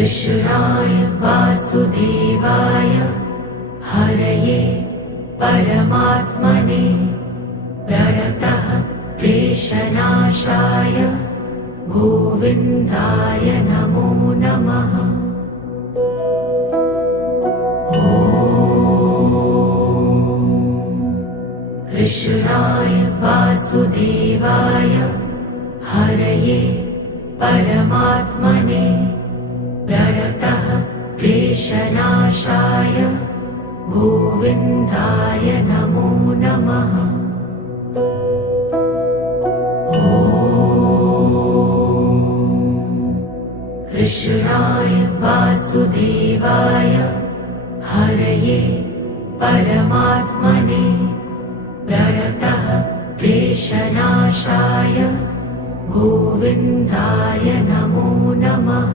कृष्णाय वासुदेवाय हरये परमात्मने प्रणतः क्लेशनाशाय गोविन्दाय नमो नमः। कृष्णाय वासुदेवाय हरये परमात्मने प्रणतः क्लेशनाशाय गोविन्दाय नमो नमः। कृष्णाय वासुदेवाय हरये परमात्मने प्रणतः क्लेशनाशाय गोविन्दाय नमो नमः।